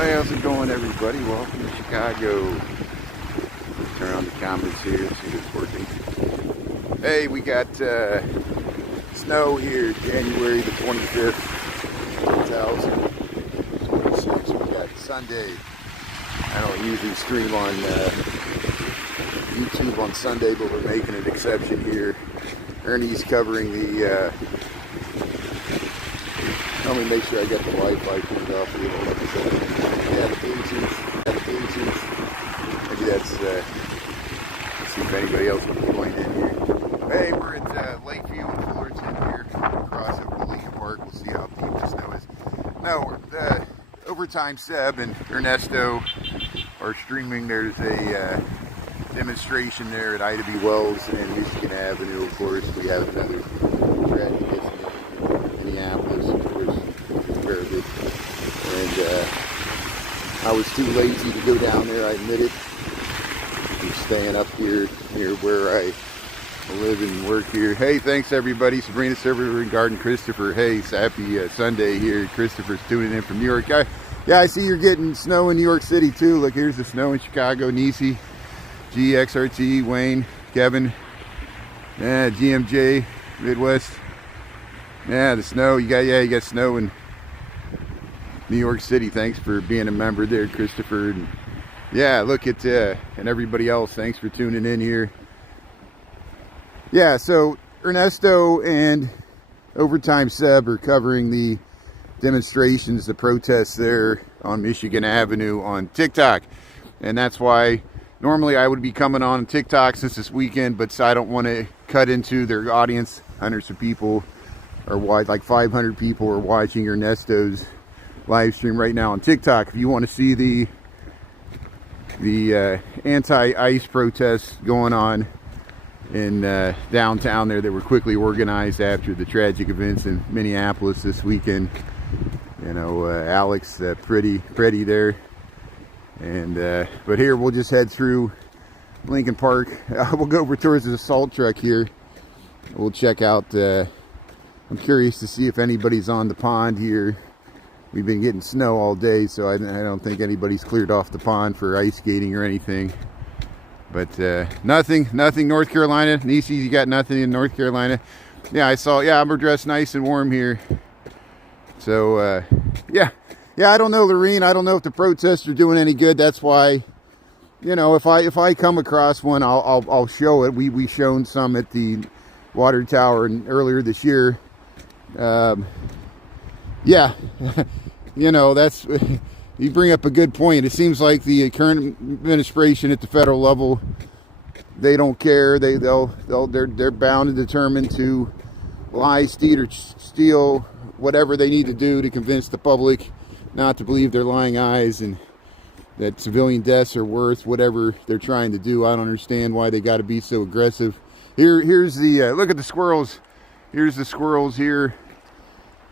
Hey, how's it going, everybody? Welcome to Chicago. Turn on the cameras here, see if it's working. Hey, we got snow here, January the 25th, 2026. We got Sunday. I don't usually stream on YouTube on Sunday, but we're making an exception here. Ernie's covering the let me make sure I got the Wi-Fi turned off here. Yeah, the Bluetooth. Maybe that's, let's see if anybody else will join in here. Hey, we're at Lakeview in Fullerton here. Across over to Lincoln Park. We'll see how deep the snow is. No, Overtime Seb and Ernesto are streaming. There's a demonstration there at Ida B. Wells and Michigan Avenue, of course. We have another tragedy in Minneapolis, of course. And I was too lazy to go down there, I admit it. I'm staying up here near where I live and work here. Hey, thanks everybody. Sabrina Server and Garden Christopher. Hey, happy Sunday here. Christopher's tuning in from New York. Yeah, I see you're getting snow in New York City too. Look, here's the snow in Chicago. Nisi, GXRT, Wayne, Kevin, GMJ, Midwest. Yeah, the snow. You got snow in New York City. Thanks for being a member there, Christopher. And yeah, look at and everybody else. Thanks for tuning in here. Yeah, so Ernesto and Overtime Seb are covering the demonstrations, the protests there on Michigan Avenue on TikTok, and that's why normally I would be coming on TikTok since this weekend, but I don't want to cut into their audience. Hundreds of people are like 500 people are watching Ernesto's live stream right now on TikTok. If you want to see the anti-ICE protests going on in downtown there that were quickly organized after the tragic events in Minneapolis this weekend, you know, Alex pretty there, and but here we'll just head through Lincoln Park. We'll go over towards the salt truck here. We'll check out I'm curious to see if anybody's on the pond here. We've been getting snow all day, so I don't think anybody's cleared off the pond for ice skating or anything. But nothing North Carolina. Nisi, you got nothing in North Carolina? Yeah, I saw. Yeah, I'm dressed nice and warm here. So yeah, I don't know, Lorene. I don't know if the protests are doing any good. That's why, you know, if I come across one, I'll show it. We shown some at the water tower earlier this year. Yeah, you know, that's, you bring up a good point. It seems like the current administration at the federal level, they don't care. They're bound and determined to lie, steal whatever they need to do to convince the public not to believe their lying eyes, and that civilian deaths are worth whatever they're trying to do. I don't understand why they got to be so aggressive. Here's the look at the squirrels. Here's the squirrels here.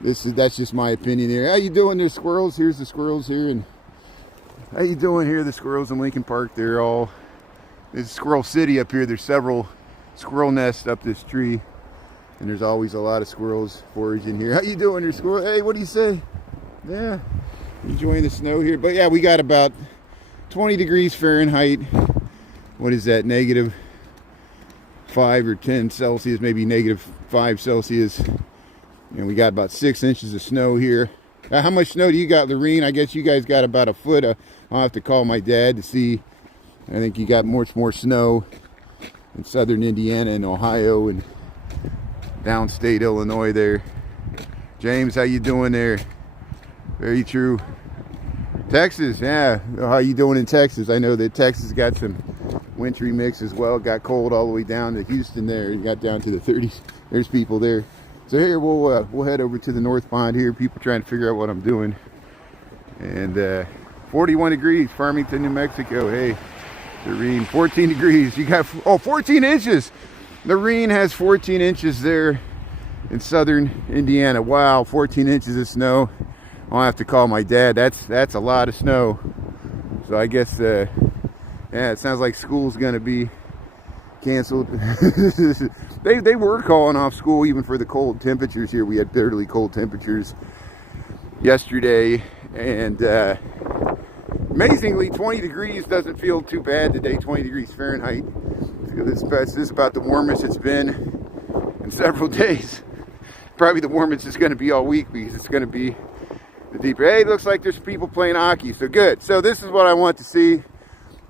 That's just my opinion here. How you doing there, squirrels? Here's the squirrels here, and how you doing here? The squirrels in Lincoln Park. They're all, there's Squirrel City up here. There's several squirrel nests up this tree, and there's always a lot of squirrels foraging here. How you doing there, squirrel? Hey, what do you say? Yeah, enjoying the snow here. But yeah, we got about 20 degrees Fahrenheit. What is that? -5 or 10 Celsius, maybe -5 Celsius. And we got about 6 inches of snow here. How much snow do you got, Lorene? I guess you guys got about a foot. I'll have to call my dad to see. I think you got much more snow in southern Indiana and Ohio and downstate Illinois there. James, how you doing there? Very true. Texas, yeah. How you doing in Texas? I know that Texas got some wintry mix as well. Got cold all the way down to Houston there. You got down to the 30s. There's people there. So here we'll head over to the North Pond here. People trying to figure out what I'm doing. And 41 degrees, Farmington, New Mexico. Hey, Lorene, 14 degrees. You got 14 inches. Lorene has 14 inches there in southern Indiana. Wow, 14 inches of snow. I'll have to call my dad. That's a lot of snow. So I guess yeah, it sounds like school's gonna be canceled. They were calling off school even for the cold temperatures here. We had bitterly cold temperatures yesterday, and Amazingly, 20 degrees doesn't feel too bad today, 20 degrees Fahrenheit. This is about the warmest it's been in several days. Probably the warmest it's going to be all week because it's going to be the deeper. Hey, looks like there's people playing hockey, so good. So this is what I want to see.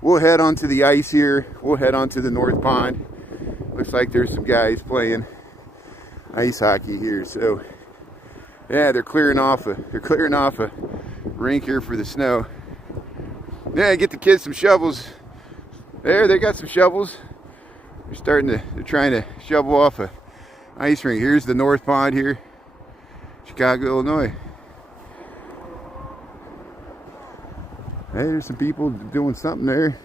We'll head onto the ice here. We'll head onto the North Pond. Looks like there's some guys playing ice hockey here. So yeah, they're clearing off a rink here for the snow. Yeah, get the kids some shovels. There, they got some shovels. They're trying to shovel off a ice rink. Here's the North Pond here, Chicago, Illinois. Hey, there's some people doing something there.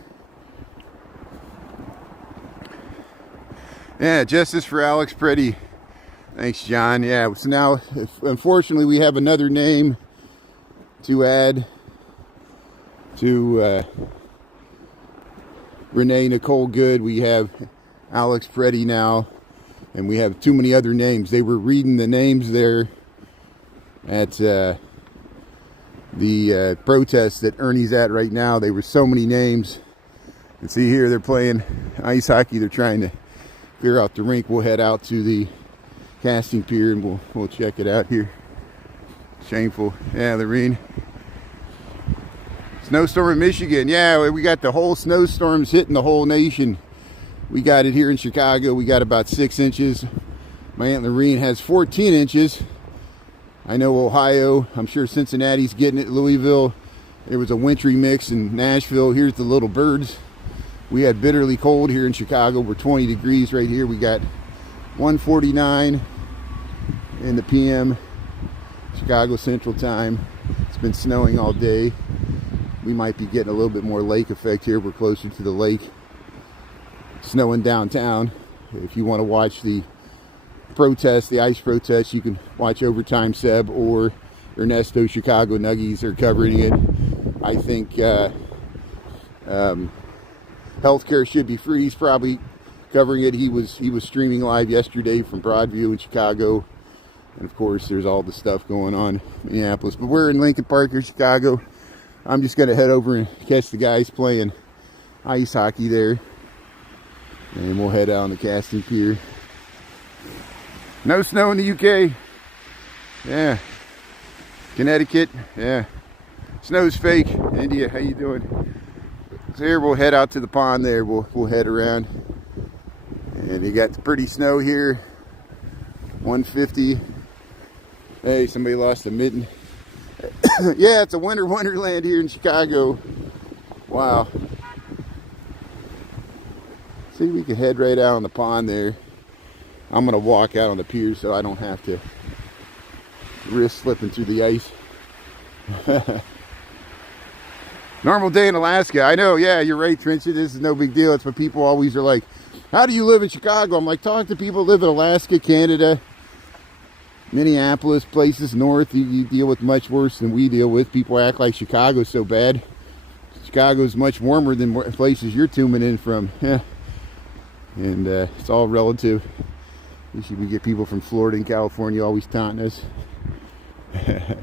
Yeah, justice for Alex Pretty. Thanks, John. Yeah, so now, unfortunately, we have another name to add to Renee Nicole Good. We have Alex Pretty now, and we have too many other names. They were reading the names there at the protest that Ernie's at right now. There were so many names. And see here, they're playing ice hockey. They're trying to clear out the rink. We'll head out to the casting pier and we'll check it out here. Shameful. Yeah, Lorene. Snowstorm in Michigan. Yeah, we got the whole snowstorms hitting the whole nation. We got it here in Chicago. We got about 6 inches. My Aunt Lorene has 14 inches. I know Ohio. I'm sure Cincinnati's getting it. Louisville. There was a wintry mix in Nashville. Here's the little birds. We had bitterly cold here in Chicago. We're 20 degrees right here. We got 1:49 in the PM, Chicago Central Time. It's been snowing all day. We might be getting a little bit more lake effect here. We're closer to the lake. Snowing downtown. If you want to watch the protest, the ice protest, you can watch Overtime Seb or Ernesto. Chicago Nuggies are covering it. I think healthcare should be free. He's probably covering it. He was streaming live yesterday from Broadview in Chicago. And of course, there's all the stuff going on in Minneapolis. But we're in Lincoln Park here, Chicago. I'm just going to head over and catch the guys playing ice hockey there. And we'll head out on the casting pier. No snow in the UK. Yeah. Connecticut. Yeah. Snow's fake. India, how you doing? So here we'll head out to the pond there. We'll head around. And you got the pretty snow here. 150. Hey, somebody lost a mitten. Yeah, it's a winter wonderland here in Chicago. Wow. See, we can head right out on the pond there. I'm going to walk out on the pier so I don't have to risk slipping through the ice. Normal day in Alaska. I know, yeah, you're right, Trinchy. This is no big deal. It's what people always are like, how do you live in Chicago? I'm like, talk to people who live in Alaska, Canada, Minneapolis, places north. You deal with much worse than we deal with. People act like Chicago's so bad. Chicago's much warmer than places you're tuning in from. Yeah. And it's all relative. Usually we get people from Florida and California always taunting us. But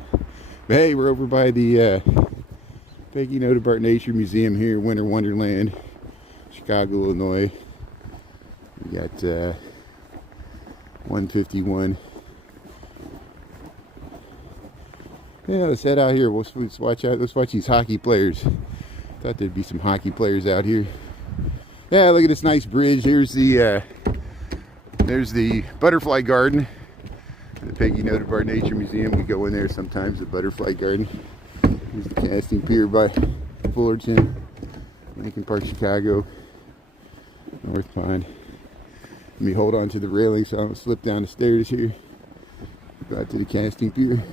hey, we're over by the Peggy Nodebart Nature Museum here, Winter Wonderland, Chicago, Illinois. We got 151. Yeah, let's head out here. Let's watch out. Let's watch these hockey players. Thought there'd be some hockey players out here. Yeah, look at this nice bridge. There's the Butterfly Garden, the Peggy Nodebart Nature Museum. We go in there sometimes, the Butterfly Garden. Here's the casting pier by Fullerton, Lincoln Park, Chicago, North Pond. Let me hold on to the railing so I don't slip down the stairs here. Go out to the casting pier.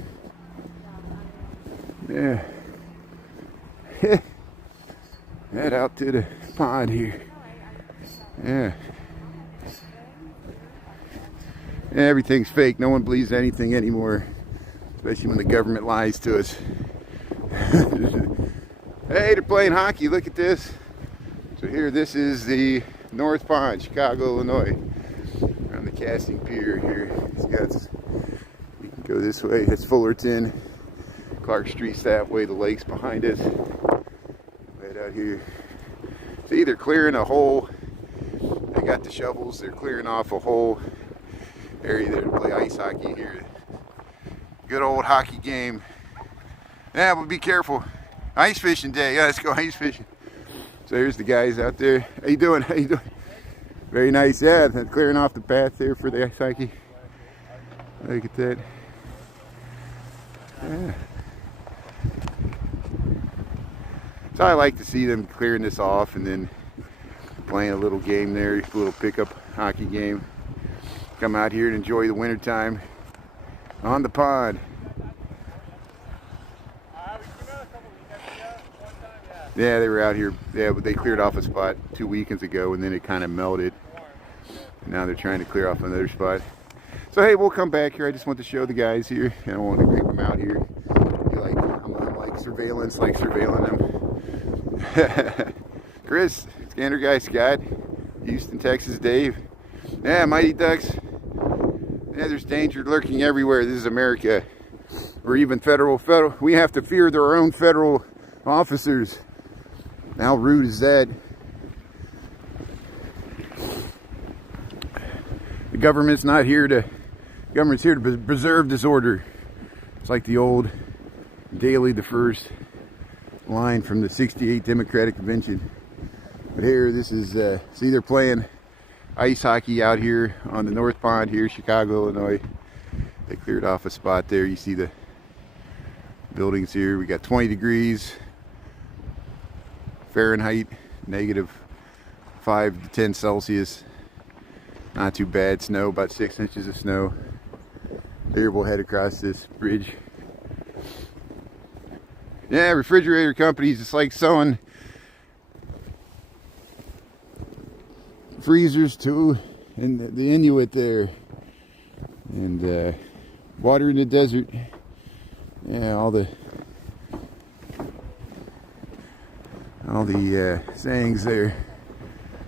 Yeah. Head out to the pond here. Yeah. Everything's fake. No one believes anything anymore, especially when the government lies to us. Hey, they're playing hockey. Look at this. So here, this is the North Pond, Chicago, Illinois. On the casting pier here. You can go this way. It's Fullerton. Of Clark Street's that way, the lake's behind us. Right out here. See, they're clearing a whole, they got the shovels, they're clearing off a whole area there to play ice hockey here. Good old hockey game. Yeah, but be careful. Ice fishing day. Yeah, let's go ice fishing. So here's the guys out there. How you doing? How you doing? Very nice. Yeah, clearing off the path there for the ice hockey. Look at that. Yeah. So I like to see them clearing this off and then playing a little game there, a little pickup hockey game. Come out here and enjoy the winter time on the pond. Yeah, they were out here. Yeah, but they cleared off a spot 2 weekends ago, and then it kind of melted. Now they're trying to clear off another spot. So hey, we'll come back here. I just want to show the guys here, and I want to bring them out here. I'm like surveilling them. Chris, Scanner Guy Scott, Houston, Texas, Dave. Yeah, Mighty Ducks. Yeah, there's danger lurking everywhere. This is America. Or even federal. We have to fear our own federal officers. How rude is that? The government's not here to. The government's here to preserve disorder. It's like the old Daley the First line from the '68 Democratic Convention. But here, this is. See, they're playing ice hockey out here on the North Pond here, Chicago, Illinois. They cleared off a spot there. You see the buildings here. We got 20 degrees Fahrenheit, -5 to 10 Celsius. Not too bad. Snow, about 6 inches of snow. Here we'll head across this bridge. Yeah, refrigerator companies, it's like selling freezers too, and the Inuit there, and water in the desert. Yeah, all the sayings there.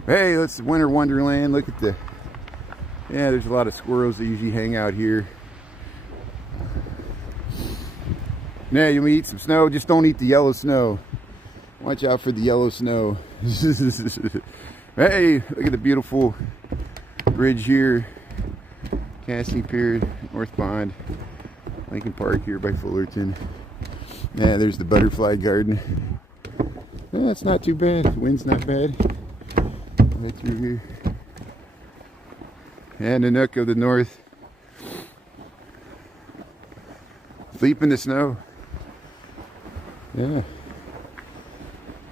Hey, it's winter wonderland. Look at the, yeah, there's a lot of squirrels that usually hang out here. Yeah, you eat some snow, just don't eat the yellow snow. Watch out for the yellow snow. Hey, look at the beautiful bridge here. Cassie Pier, North Pond, Lincoln Park here by Fullerton. Yeah, there's the butterfly garden. Yeah, that's not too bad. The wind's not bad. Right through here. And the nook of the north. Sleep in the snow. Yeah.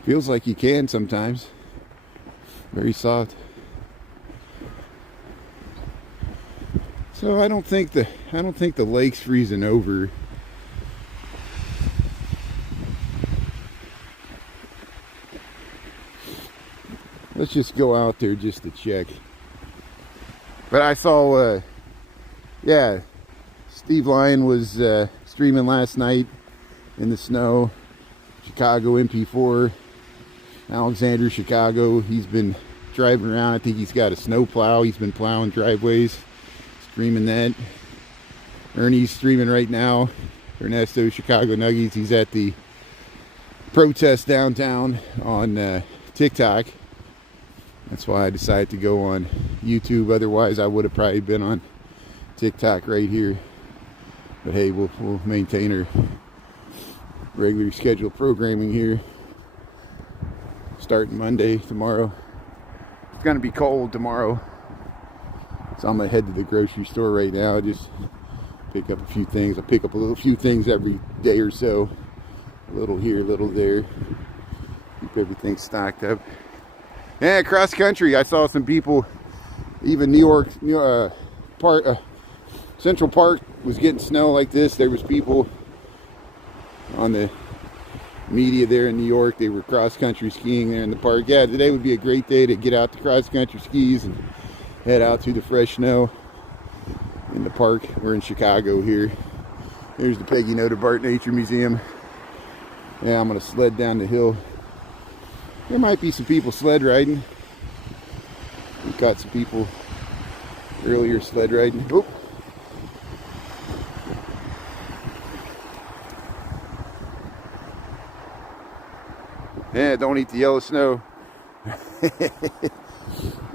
Feels like you can sometimes. Very soft. So I don't think the lake's freezing over. Let's just go out there just to check. But I saw, yeah, Steve Lyon was streaming last night in the snow. Chicago MP4, Alexander, Chicago. He's been driving around. I think he's got a snow plow. He's been plowing driveways, streaming that. Ernie's streaming right now. Ernesto, Chicago Nuggies. He's at the protest downtown on TikTok. That's why I decided to go on YouTube. Otherwise, I would have probably been on TikTok right here. But hey, we'll maintain our regular scheduled programming here. Starting Monday, tomorrow. It's going to be cold tomorrow. So I'm going to head to the grocery store right now. Just pick up a few things. I pick up a few things every day or so. A little here, a little there. Keep everything stocked up. Yeah, cross country. I saw some people, even New York, Central Park was getting snow like this. There was people on the media there in New York. They were cross country skiing there in the park. Yeah, today would be a great day to get out to cross country skis and head out through the fresh snow in the park. We're in Chicago here. Here's the Peggy Noda Bart Nature Museum. Yeah, I'm gonna sled down the hill. There might be some people sled riding. We caught some people earlier sled riding. Oh. Yeah, don't eat the yellow snow.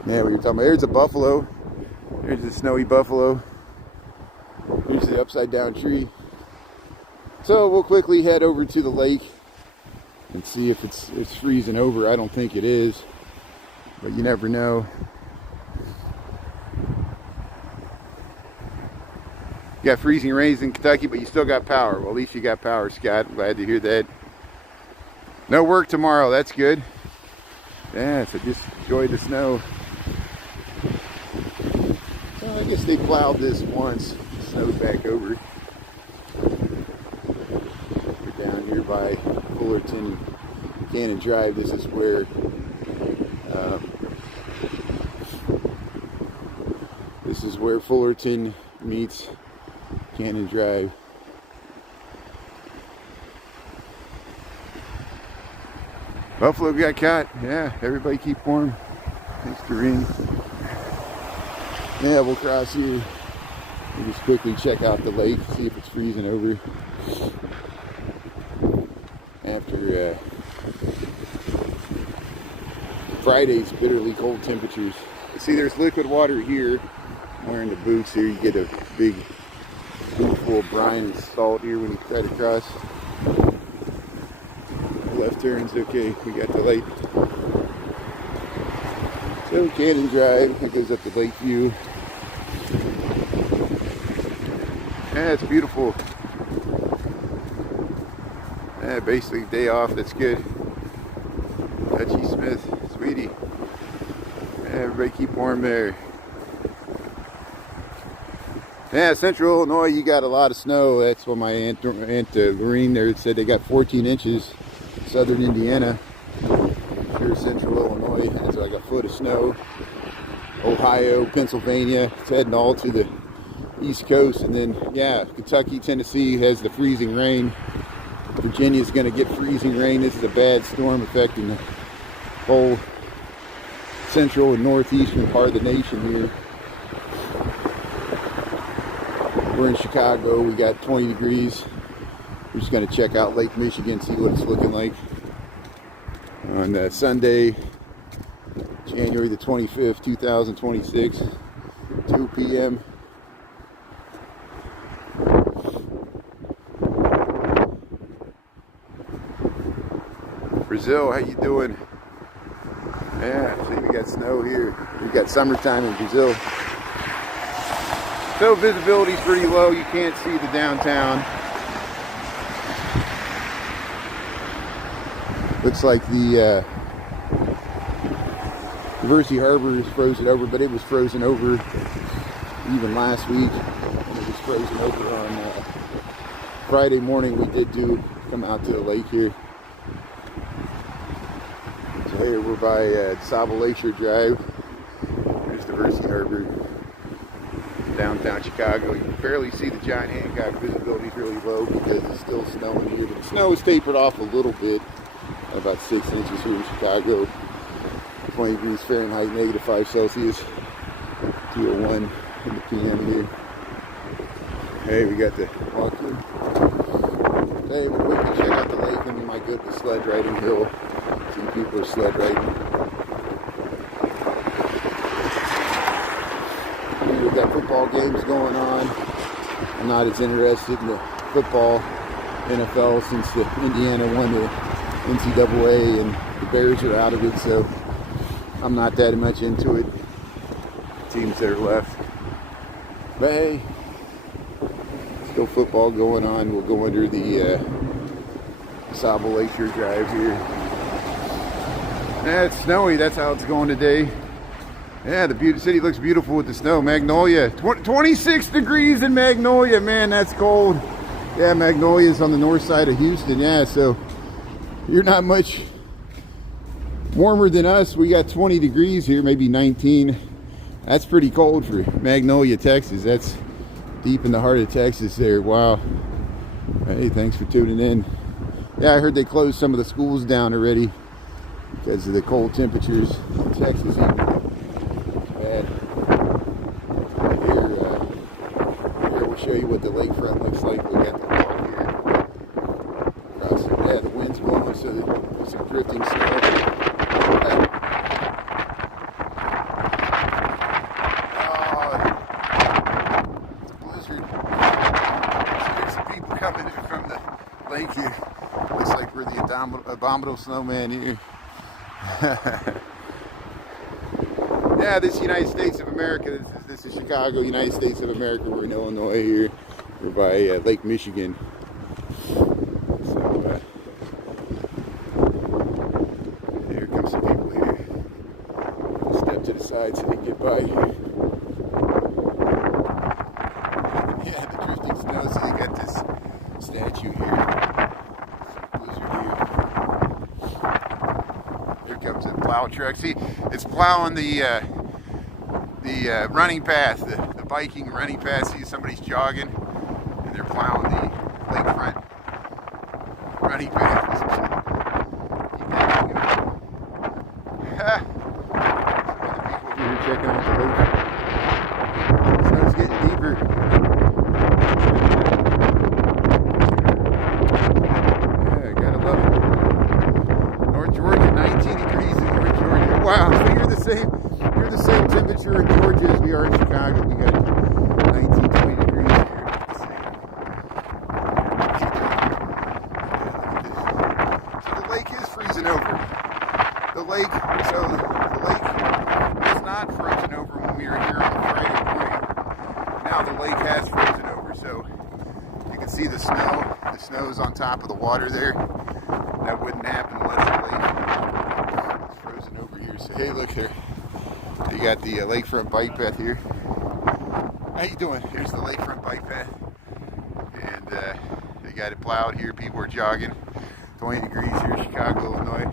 Yeah, we were talking about. There's a buffalo. There's a snowy buffalo. Here's the upside down tree. So we'll quickly head over to the lake and see if it's freezing over. I don't think it is, but you never know. You got freezing rains in Kentucky, but you still got power. Well, at least you got power, Scott. I'm glad to hear that. No work tomorrow. That's good. Yeah, so just enjoy the snow. Well, I guess they plowed this once. Snowed back over. We're down here by Fullerton, Cannon Drive. This is where Fullerton meets Cannon Drive. Buffalo got caught. Yeah, everybody keep warm. Thanks, Doreen. Yeah, we'll cross here. We'll just quickly check out the lake, see if it's freezing over. After Friday's bitterly cold temperatures. See, there's liquid water here. I'm wearing the boots here. You get a big boot full of brine and salt here when you try to cross. Left turns, okay, we got the lake. So Cannon Drive, it goes up to Lakeview. Yeah, it's beautiful. Yeah, basically day off, that's good. Dutchie Smith, sweetie. Yeah, everybody keep warm there. Yeah, Central Illinois, you got a lot of snow. That's what my aunt Lorene there said they got 14 inches. Southern Indiana, here Central Illinois has like a foot of snow. Ohio, Pennsylvania, it's heading all to the East Coast, and then yeah, Kentucky, Tennessee has the freezing rain. Virginia's going to get freezing rain. This is a bad storm affecting the whole central and northeastern part of the nation here. We're in Chicago. We got 20 degrees. We're just going to check out Lake Michigan, see what it's looking like on Sunday, January the 25th, 2026, 2 p.m. Brazil, how you doing? Yeah, see, we got snow here. We got summertime in Brazil. So visibility's pretty low. You can't see the downtown. Looks like the University Harbor is frozen over, but it was frozen over even last week. And it was frozen over on Friday morning. We did come out to the lake here. So here we're by Sable Lakeshore Drive. There's University Harbor, downtown Chicago. You can barely see the Giant Hancock. Visibility is really low because it's still snowing here, but the snow has tapered off a little bit. About 6 inches here in Chicago. 20 degrees Fahrenheit, -5 Celsius. 2:01 in the PM here. Hey, we got the walk in. Hey, we'll quickly check out the lake, and we might go to the sled riding hill. See people are sled riding. Here we got football games going on. I'm not as interested in the football NFL since Indiana won the NCAA and the Bears are out of it, so I'm not that much into it. Teams that are left. But hey, still football going on. We'll go under the Sable Lakeshore Drive here. Yeah, it's snowy. That's how it's going today. Yeah, the city looks beautiful with the snow. Magnolia, 26 degrees in Magnolia. Man, that's cold. Yeah, Magnolia's on the north side of Houston. Yeah, so you're not much warmer than us. We got 20 degrees here, maybe 19. That's pretty cold for Magnolia, Texas. That's deep in the heart of Texas there. Wow. Hey, thanks for tuning in. Yeah, I heard they closed some of the schools down already because of the cold temperatures in Texas. Bad. Here we'll show you what the lakefront looks like. We got the walk here. Yeah, the wind's blowing. So there's some drifting snow. It's a blizzard. There's some people coming in from the lake here. Looks like we're the abominable snowman here. Yeah, this is United States of America. This is Chicago, United States of America. We're in Illinois here. We're by Lake Michigan. So, here comes some people here. Step to the side so they can get by here. Yeah, the drifting snow. So you got this statue here. Blizzard here. Here comes a plow truck. See, it's plowing the running path, the biking running path. See, somebody's jogging, and they're plowing the lakefront running path. Keep that going. Other people over here checking out the lake. Snow's getting deeper. Yeah, gotta love it. North Georgia, 19 degrees in North Georgia. Wow, so you're the same temperature in Georgia as we are in Chicago. We got 19, 20 degrees here. So the lake is freezing over. The lake is not frozen over when we were here on Friday morning. Now the lake has frozen over, so you can see the snow. The snow is on top of the water there. That wouldn't happen unless the lake is frozen over here. So hey, look here. You got the lakefront bike path here. How you doing? Here's the lakefront bike path, and they got it plowed here. People are jogging. 20 degrees here in Chicago, Illinois.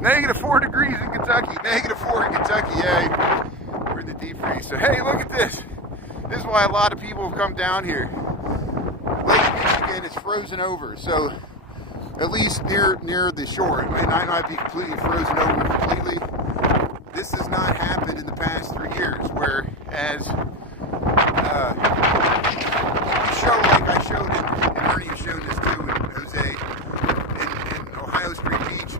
-4 degrees in Kentucky. -4 in Kentucky. Yeah, we're in the deep freeze. So hey, look at this. This is why a lot of people have come down here. Lake Michigan is frozen over. So at least near the shore. It might not be completely frozen over completely. This has not happened in the past 3 years, whereas you show, like I showed and Ernie has shown this too, and Jose, in Ohio Street Beach,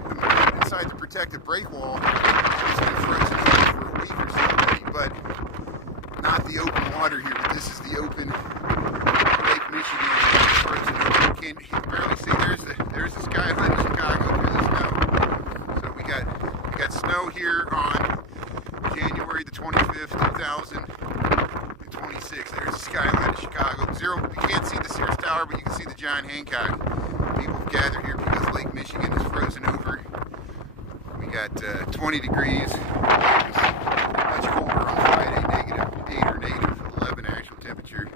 inside the protective break wall, it's been frozen over for a week or so already, but not the open water here. But this is the open Lake Michigan. It's frozen over. You can barely see. There's the skyline of Chicago. Here's the snow. So we got snow here on January the 25th, 2026. There's the skyline of Chicago. You can't see the Sears Tower, but you can see the John Hancock. People have gathered here because Lake Michigan is frozen over. We got 20 degrees. It's much colder on Friday, -8 or -11 actual temperature.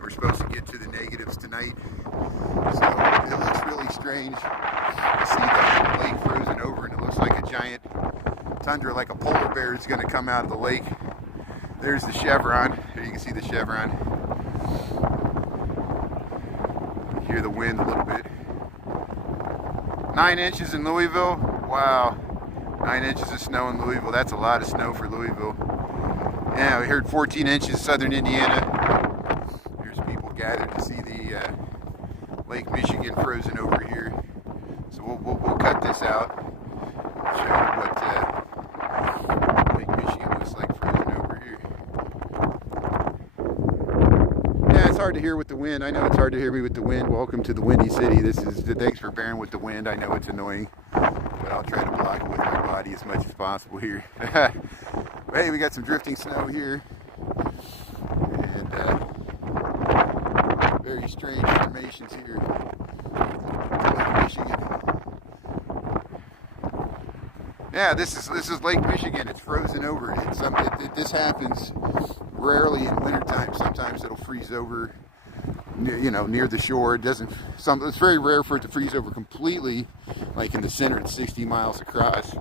We're supposed to get to the negatives tonight. So it looks really strange to see the lake frozen over, and it looks like a giant tundra, like a polar bear is going to come out of the lake. There's the chevron. Here you can see the chevron. You hear the wind a little bit. 9 inches in Louisville. Wow. 9 inches of snow in Louisville. That's a lot of snow for Louisville. Yeah, we heard 14 inches southern Indiana. There's people gathered to see the Lake Michigan frozen over here. So we'll cut this out. Show you what Lake Michigan looks like frozen over here. Yeah, it's hard to hear with the wind. I know it's hard to hear me with the wind. Welcome to the Windy City. Thanks for bearing with the wind. I know it's annoying, but I'll try to block it with my body as much as possible here. Hey, we got some drifting snow here, and very strange formations here. Lake Michigan. Yeah, this is Lake Michigan. It's frozen over. This happens rarely in wintertime. Sometimes it'll freeze over, near the shore. It doesn't. It's very rare for it to freeze over completely, like in the center. It's 60 miles across,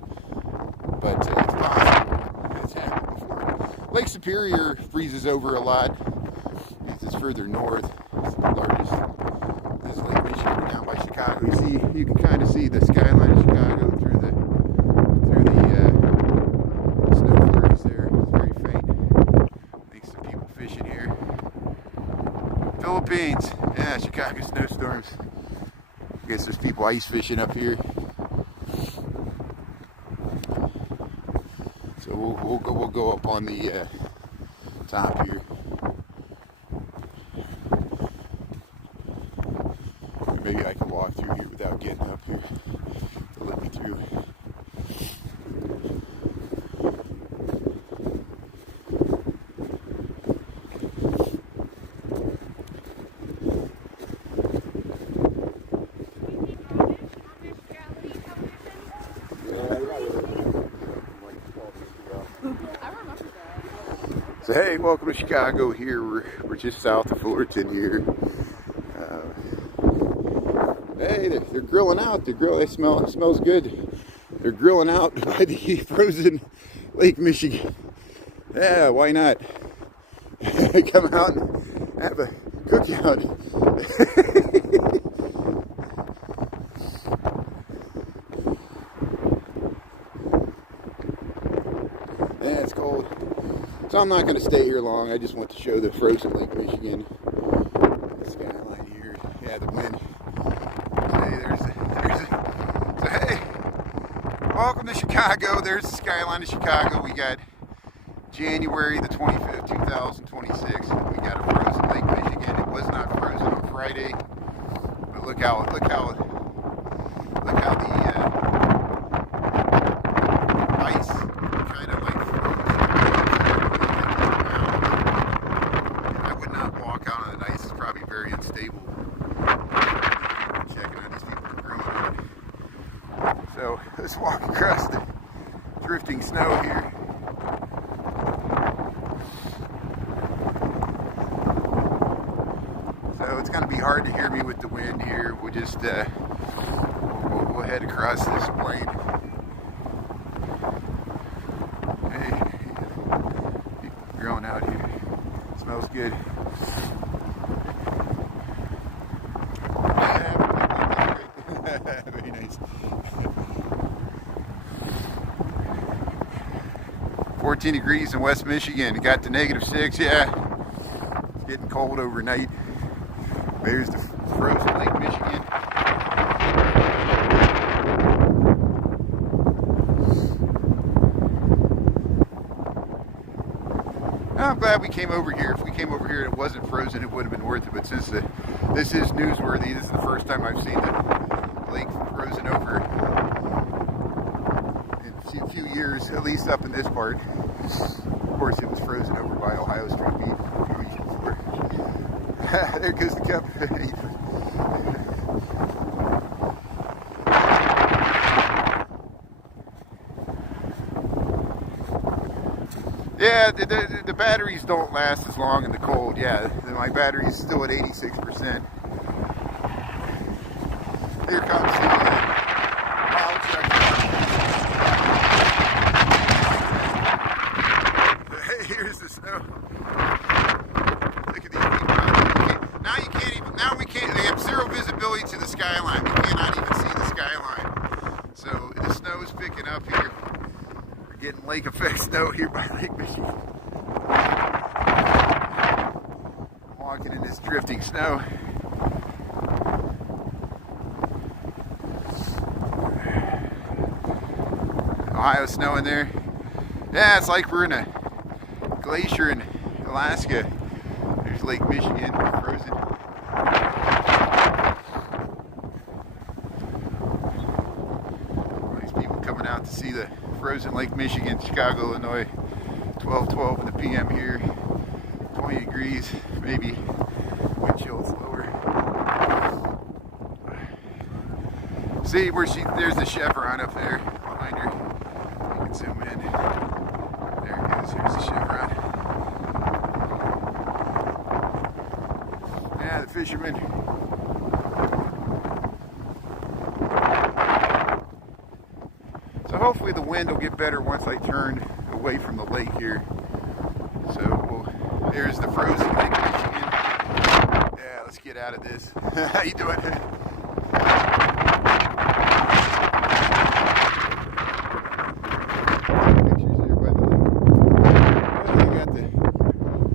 but it's possible. It's happened before. Lake Superior freezes over a lot. It's further north. It's the largest. This is Lake Michigan down by Chicago. You can kind of see the skyline of Chicago through the snow flurries there. It's very faint. I think some people fishing here. Philippines. Yeah, Chicago snowstorms. I guess there's people ice fishing up here. So we'll go up on the top here. Maybe I can walk through here without getting up here. To let me through. So hey, welcome to Chicago. Here we're just south of Fullerton here. Hey, they're grilling out. They smells good. They're grilling out by the frozen Lake Michigan. Yeah, why not? Come out and have a cookout. Yeah, it's cold. So I'm not going to stay here long. I just want to show the frozen Lake Michigan. The skyline here. Yeah, the wind. So hey, welcome to Chicago. There's the skyline of Chicago. We got January the 25th, 2026. We got a frozen Lake Michigan. It was not frozen on Friday, but look how the ice kind of like froze. I would not walk out on the ice. It's probably very unstable. Checking out these people grilling out. So let's walk across the drifting snow here. So it's going to be hard to hear me with the wind here. We'll just we'll head across this plain. Hey, people growing out here. Smells good. Very nice. 14 degrees in West Michigan. It got to -6. Yeah, it's getting cold overnight. There's the frozen Lake Michigan. I'm glad we came over here. If we came over here and it wasn't frozen, it would have been worth it. But since this is newsworthy, this is the first time I've seen the lake frozen over in a few years, at least up in this part. Of course, it was frozen over by Ohio Street Beach before. There goes the cup. Yeah, the batteries don't last as long in the cold. Yeah, my battery is still at 86%. Here comes the plow truck. Hey, here's the snow. Look at these people out here. Now we can't, they have zero visibility to the skyline. We cannot even see the skyline. So the snow is picking up here. Getting lake effect snow here by Lake Michigan. Walking in this drifting snow. Ohio snow in there. Yeah, it's like we're in a glacier in Alaska. There's Lake Michigan, frozen. All these people coming out to see the frozen Lake Michigan, Chicago, Illinois. 12:12 in the PM here. 20 degrees, maybe wind chill's lower. See where there's the chevron up there behind her. You can zoom in. There it goes, here's the chevron. Yeah, the fishermen. So hopefully the wind will get better once I turn away from the lake here. So there's the frozen Lake Michigan. Yeah, let's get out of this. How you doing? Pictures there by the lake. Well, they got the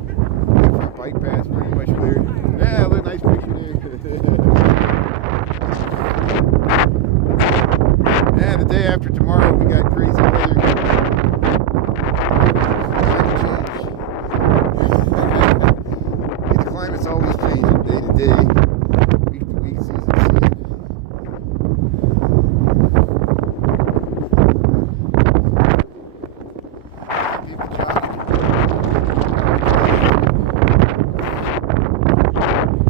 different bike paths pretty much cleared. Yeah, look, nice picture there. climate's always changing day to day, week to week, season to season. People jogging.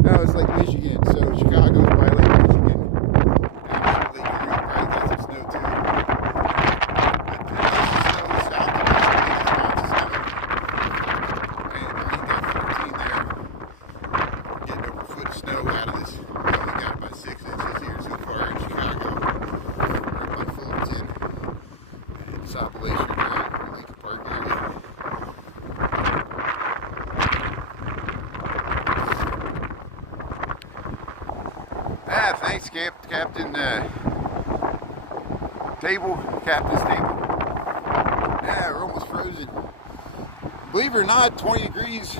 No, it's Lake Michigan. So Chicago's by Lake Michigan. Absolutely, Lake Erie probably got some snow too. Thanks, Captain's table. Yeah, we're almost frozen. Believe it or not, 20 degrees.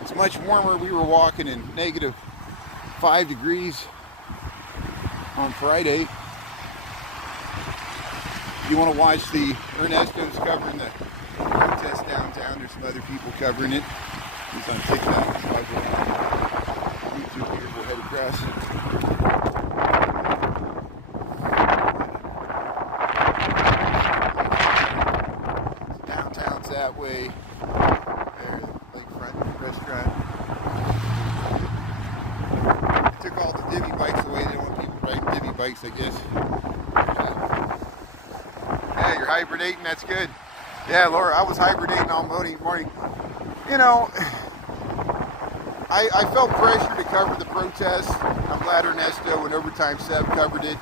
It's much warmer. We were walking in negative 5 degrees on Friday. You want to watch the Ernesto's covering the protest downtown. There's some other people covering it. He's on TikTok. So I'll go on YouTube here. We'll head across. Downtown's that way. There, Lakefront restaurant. They took all the divvy bikes away. They don't want people riding divvy bikes, I guess. Yeah, you're hibernating. That's good. Yeah, Laura, I was hibernating all morning. You know, I felt pressure to cover the protest. I'm glad Ernesto and Overtime Seb covered it.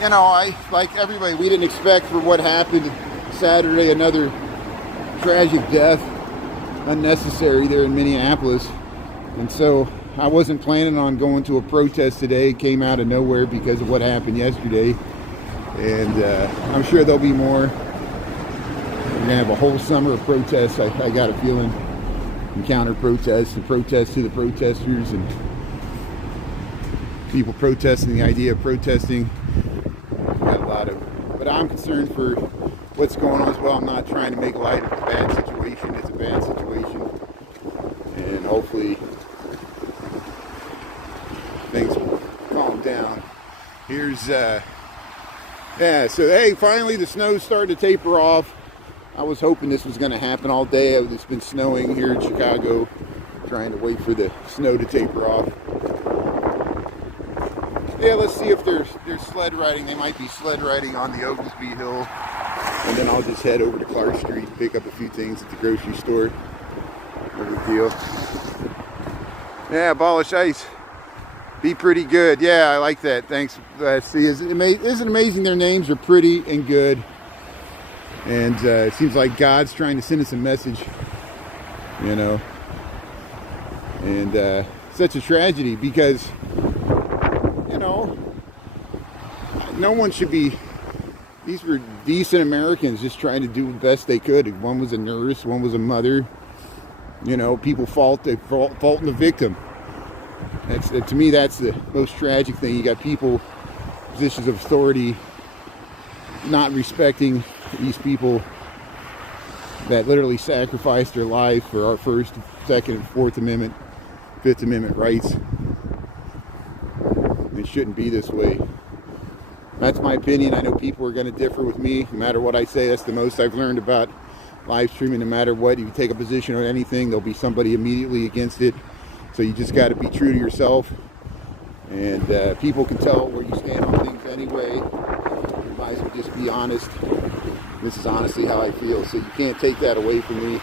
You know, like everybody, we didn't expect for what happened Saturday, another tragic death, unnecessary there in Minneapolis. And so I wasn't planning on going to a protest today. It came out of nowhere because of what happened yesterday. And I'm sure there'll be more. We're going to have a whole summer of protests. I got a feeling. And counter protests and protests to the protesters and people protesting the idea of protesting. Got a lot of, but I'm concerned for what's going on as well. I'm not trying to make light of a bad situation. It's a bad situation, and hopefully things will calm down. Here's yeah, so hey, finally the snow's starting to taper off. I was hoping this was going to happen all day. It's been snowing here in Chicago, trying to wait for the snow to taper off. Yeah, let's see if there's sled riding. They might be sled riding on the Oglesby Hill. And then I'll just head over to Clark Street and pick up a few things at the grocery store. No big deal. Yeah, abolish ice. Be pretty good. Yeah, I like that. Thanks. See, isn't it amazing? Their names are pretty and good. And it seems like God's trying to send us a message, you know. And such a tragedy because, you know, no one should be, these were decent Americans just trying to do the best they could. One was a nurse, one was a mother. You know, people faulting the victim. To me, that's the most tragic thing. You got people, positions of authority, not respecting these people that literally sacrificed their life for our First, Second, and Fourth Amendment, Fifth Amendment rights. It shouldn't be this way. That's my opinion. I know people are going to differ with me. No matter what I say, that's the most I've learned about live streaming. No matter what, if you take a position on anything, there'll be somebody immediately against it. So you just got to be true to yourself. And people can tell where you stand on things anyway. You might as well just be honest. This is honestly how I feel. So you can't take that away from me.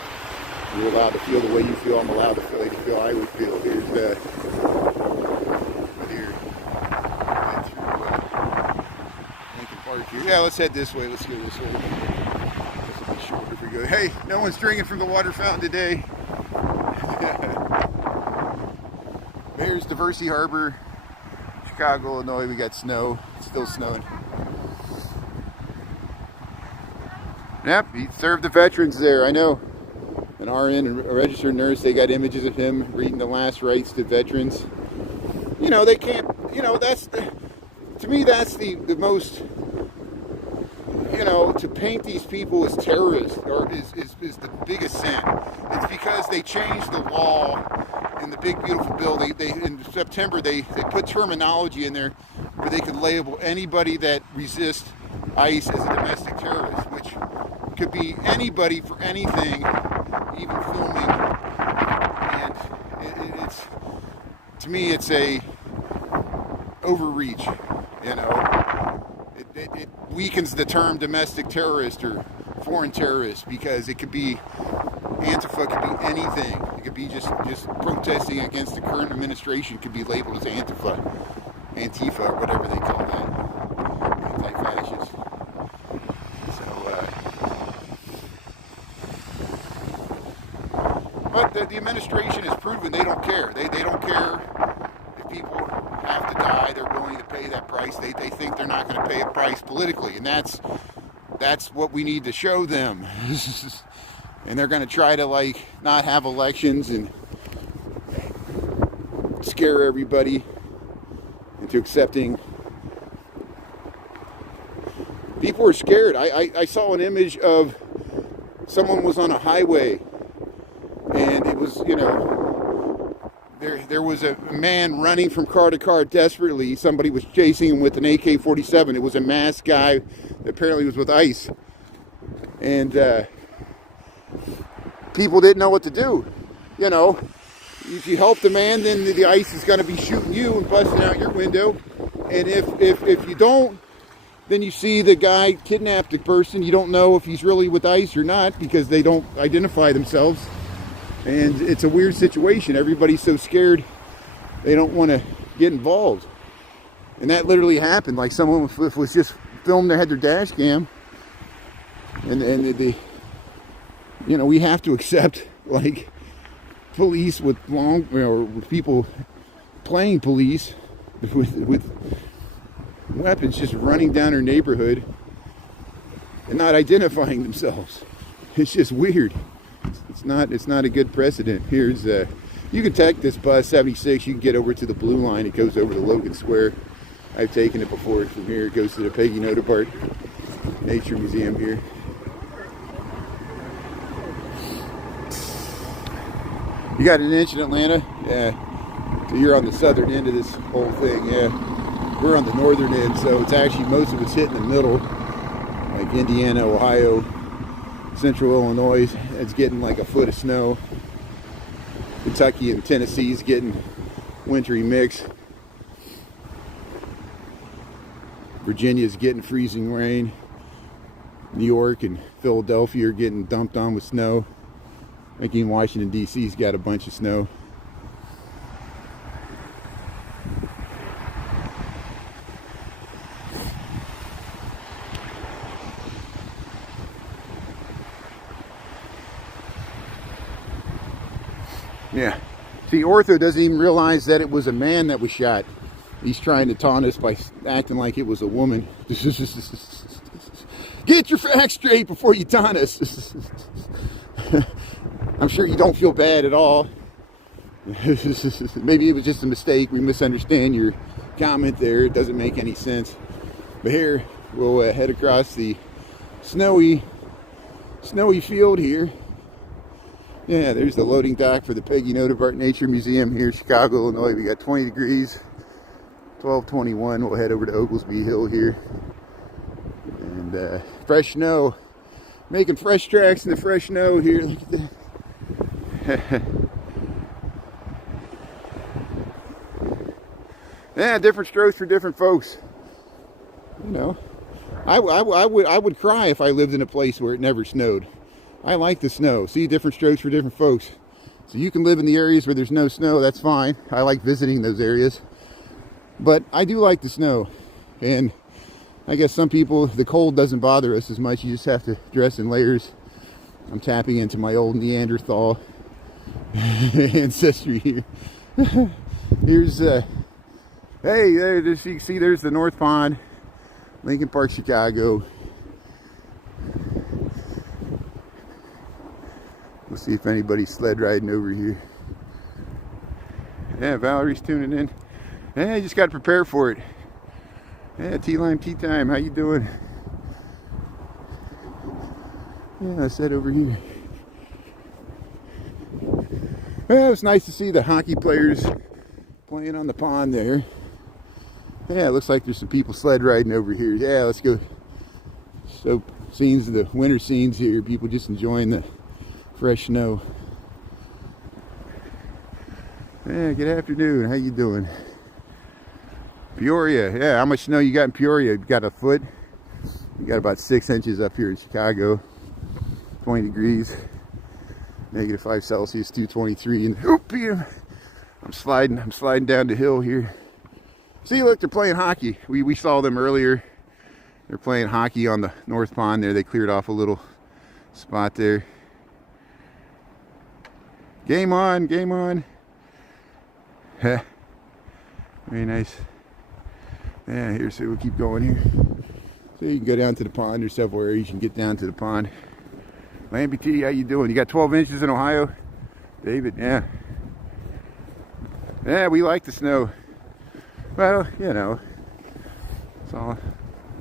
You're allowed to feel the way you feel. I'm allowed to feel like you feel I would feel. Here's here. Lincoln Park here. Yeah, let's head this way. Let's go this way. It's a bit shorter if we go. Hey, no one's drinking from the water fountain today. There's Diversey Harbor, Chicago, Illinois. We got snow. It's still snowing. Yep, he served the veterans there. I know. An RN, a registered nurse, they got images of him reading the last rites to veterans. You know, they can't, you know, to me, that's the most, you know, to paint these people as terrorists or is the biggest sin. It's because they changed the law in the big beautiful bill. They in September they put terminology in there where they could label anybody that resists ICE as a domestic terrorist, which could be anybody for anything, even filming. And it's, to me, it's a overreach. You know, it weakens the term domestic terrorist or foreign terrorist, because it could be Antifa, could be anything. It could be just protesting against the current administration could be labeled as Antifa, or whatever they call that, anti-fascist. But the administration has proven they don't care. They don't care if people have to die. They're willing to pay that price. They think they're not going to pay a price politically, and that's what we need to show them. And they're going to try to like not have elections and scare everybody into accepting. People are scared. I saw an image of someone was on a highway, and it was, you know, there was a man running from car to car desperately. Somebody was chasing him with an AK-47. It was a masked guy that apparently was with ICE. And people didn't know what to do. You know, if you help the man, then the ICE is going to be shooting you and busting out your window. And if you don't, then you see the guy kidnap the person. You don't know if he's really with ICE or not, because they don't identify themselves. And it's a weird situation. Everybody's so scared they don't want to get involved. And that literally happened. Like someone was just filmed, they had their dash cam. And they, you know, we have to accept like police with with people playing police with weapons just running down our neighborhood and not identifying themselves. It's just weird. It's not a good precedent. Here's you can take this bus 76. You can get over to the Blue Line. It goes over to Logan Square. I've taken it before. From here, it goes to the Peggy Noda Nature Museum here. You got an inch in Atlanta? Yeah. So you're on the southern end of this whole thing. Yeah. We're on the northern end, so it's actually most of it's hitting the middle, like Indiana, Ohio, Central Illinois. It's getting like a foot of snow. Kentucky and Tennessee's getting wintry mix. Virginia's getting freezing rain. New York and Philadelphia are getting dumped on with snow. I think even Washington, D.C.'s got a bunch of snow. Yeah. See, Ortho doesn't even realize that it was a man that was shot. He's trying to taunt us by acting like it was a woman. Get your facts straight before you taunt us. I'm sure you don't feel bad at all. Maybe it was just a mistake. We misunderstand your comment there. It doesn't make any sense. But here, we'll head across the snowy field here. Yeah, there's the loading dock for the Peggy Noda Nature Museum here in Chicago, Illinois. We got 20 degrees, 12:21. We'll head over to Oglesby Hill here. And fresh snow. Making fresh tracks in the fresh snow here. Look at that. Yeah, different strokes for different folks. You know, I would cry if I lived in a place where it never snowed. I like the snow. See, different strokes for different folks. So you can live in the areas where there's no snow, that's fine. I like visiting those areas. But I do like the snow. And I guess some people, the cold doesn't bother us as much. You just have to dress in layers. I'm tapping into my old Neanderthal ancestry here. Here's, hey, there, you can see there's the North Pond, Lincoln Park, Chicago. We'll see if anybody's sled riding over here. Yeah, Valerie's tuning in. Yeah, you just got to prepare for it. Yeah, T-Lime Tea Time. How you doing? Yeah, I said over here. Well, it was nice to see the hockey players playing on the pond there. Yeah, it looks like there's some people sled riding over here. Yeah, let's go. So, scenes of the winter scenes here. People just enjoying the fresh snow. Yeah, good afternoon. How you doing? Peoria. Yeah, how much snow you got in Peoria? You got a foot? You got about 6 inches up here in Chicago. 20 degrees. -5 Celsius, 223. And oop, I'm sliding down the hill here. See, look, they're playing hockey. We saw them earlier. They're playing hockey on the north pond there. They cleared off a little spot there. Game on, game on. Very nice. Yeah, here, so we'll keep going here. So you can go down to the pond. There's several areas you can get down to the pond. Lambie T, how you doing? You got 12 inches in Ohio? David, yeah. Yeah, we like the snow. Well, you know, it's all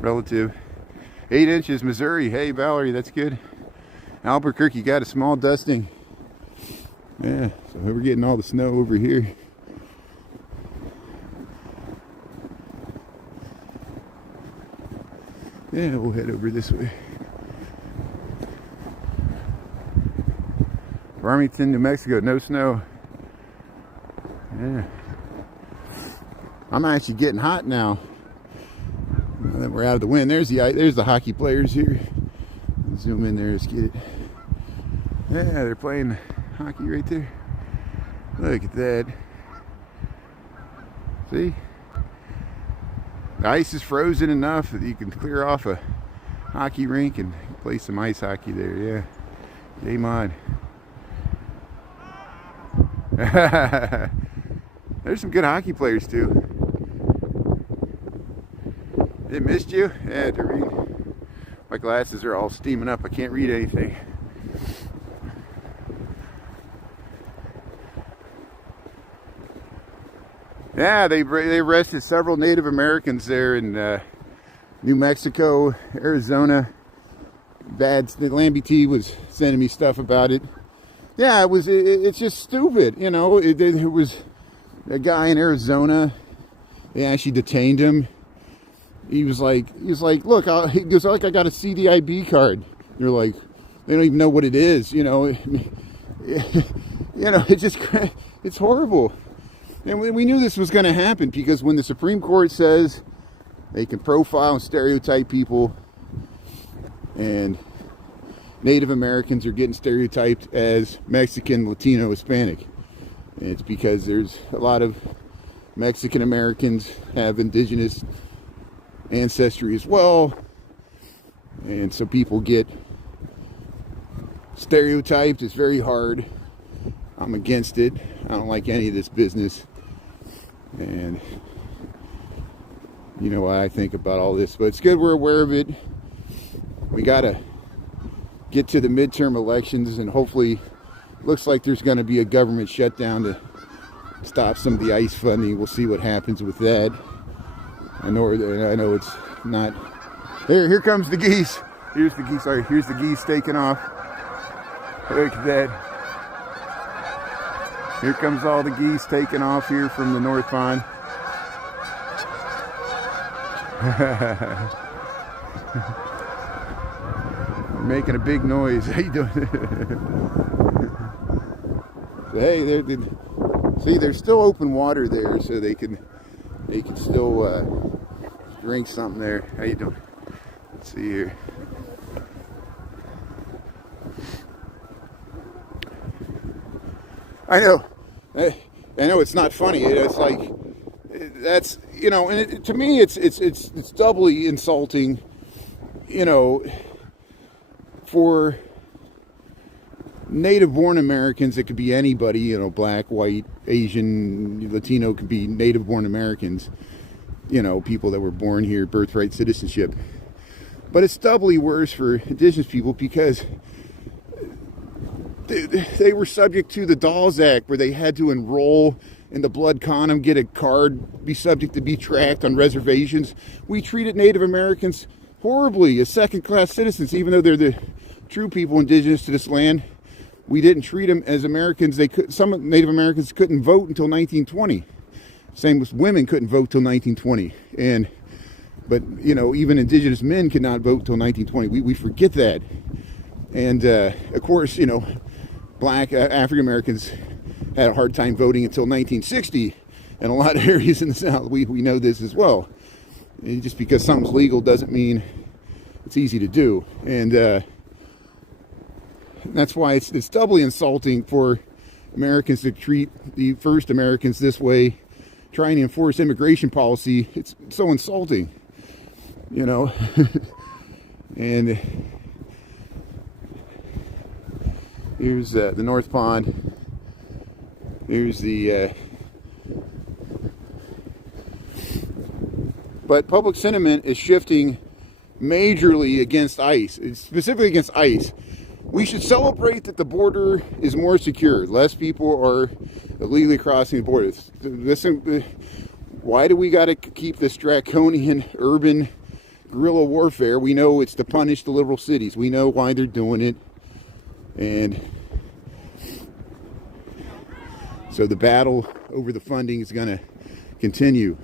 relative. 8 inches, Missouri. Hey, Valerie, that's good. Albuquerque got a small dusting. Yeah, so we're getting all the snow over here. Yeah, we'll head over this way. Farmington, New Mexico, no snow. Yeah. I'm actually getting hot now. Now that we're out of the wind. There's the hockey players here. Zoom in there, let's get it. Yeah, they're playing hockey right there. Look at that. See? The ice is frozen enough that you can clear off a hockey rink and play some ice hockey there, yeah. Game on. There's some good hockey players too. They missed you? Yeah, to read. My glasses are all steaming up. I can't read anything. Yeah, they arrested several Native Americans there in New Mexico, Arizona. Lambie T was sending me stuff about it. Yeah, it's just stupid, you know. It was a guy in Arizona. They actually detained him. He was like, look, he goes, like, I got a CDIB card. You're like, they don't even know what it is, you know. It's horrible. And we knew this was going to happen because when the Supreme Court says they can profile and stereotype people, and Native Americans are getting stereotyped as Mexican, Latino, Hispanic. And it's because there's a lot of Mexican Americans have indigenous ancestry as well. And so people get stereotyped. It's very hard. I'm against it. I don't like any of this business. And you know what I think about all this. But it's good we're aware of it. We got to get to the midterm elections, and hopefully looks like there's going to be a government shutdown to stop some of the ICE funding. We'll see what happens with that. I know it's not. Here comes the geese. Here's the geese. Sorry, here's the geese taking off. Look at that. Here comes all the geese taking off here from the North Pond. Making a big noise. How you doing? Hey, see, there's still open water there, so they can still drink something there. How you doing? Let's see here. I know it's not funny. It's like that's, you know, and to me it's doubly insulting, you know, for native-born Americans. It could be anybody, you know, black, white, Asian, Latino, could be native-born Americans, you know, people that were born here, birthright citizenship. But it's doubly worse for indigenous people because they were subject to the Dawes Act, where they had to enroll in the blood quantum, get a card, be subject to be tracked on reservations. We treated Native Americans horribly as second-class citizens, even though they're the true people indigenous to this land. we didn't treat them as Americans. Some Native Americans couldn't vote until 1920. Same with women couldn't vote till 1920. But you know, even indigenous men could not vote till 1920. We forget that. And of course, you know, black African Americans had a hard time voting until 1960 in a lot of areas in the South. We know this as well. And just because something's legal doesn't mean it's easy to do. And that's why it's doubly insulting for Americans to treat the first Americans this way, trying to enforce immigration policy. It's so insulting, you know. And here's the North Pond. Here's the but public sentiment is shifting majorly against ICE, specifically against ICE. We should celebrate that the border is more secure. Less people are illegally crossing the border. Listen, why do we got to keep this draconian urban guerrilla warfare? We know it's to punish the liberal cities. We know why they're doing it. And so the battle over the funding is going to continue.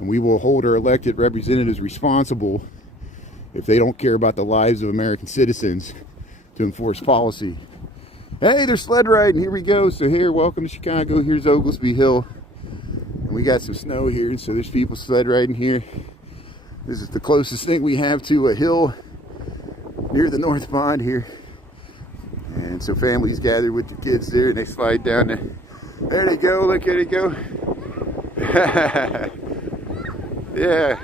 And we will hold our elected representatives responsible if they don't care about the lives of American citizens to enforce policy. Hey, they're sled riding. Here we go. So here, welcome to Chicago. Here's Oglesby Hill. And we got some snow here, so there's people sled riding here. This is the closest thing we have to a hill near the North Pond here. And so families gather with the kids there, and they slide down there. There they go. Look, there they go. Yeah.